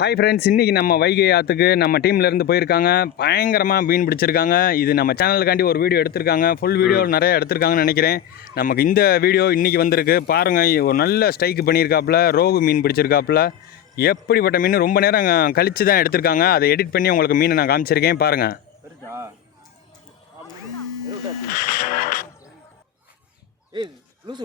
Hi friends இன்றைக்கி நம்ம வைகை ஆற்றுக்கு நம்ம டீம்லேருந்து போயிருக்காங்க. பயங்கரமாக மீன் பிடிச்சிருக்காங்க. இது நம்ம சேனலுக்காண்டி ஒரு வீடியோ எடுத்திருக்காங்க. ஃபுல் வீடியோ நிறைய எடுத்திருக்காங்கன்னு நினைக்கிறேன். நமக்கு இந்த வீடியோ இன்றைக்கி வந்திருக்கு. பாருங்கள் ஒரு நல்ல ஸ்ட்ரைக் பண்ணியிருக்காப்புல. ரோகு மீன் பிடிச்சிருக்காப்புல. எப்படிப்பட்ட மீன்? ரொம்ப நேரம் கழித்து தான் எடுத்திருக்காங்க. அதை எடிட் பண்ணி உங்களுக்கு மீனை நான் காமிச்சிருக்கேன். பாருங்கள் ஏய் லூஸ்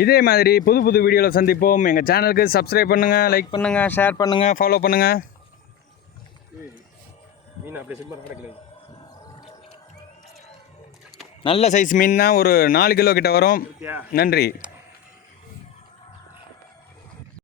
இதே மாதிரி புது புது வீடியோவில் சந்திப்போம். எங்கள் சேனலுக்கு சப்ஸ்கிரைப் பண்ணுங்கள் லைக் பண்ணுங்கள் ஷேர் பண்ணுங்கள் ஃபாலோ பண்ணுங்கள் மீன் அப்படியே நல்ல சைஸ் மீன்னா ஒரு நாலு கிலோ கிட்ட வரும். நன்றி.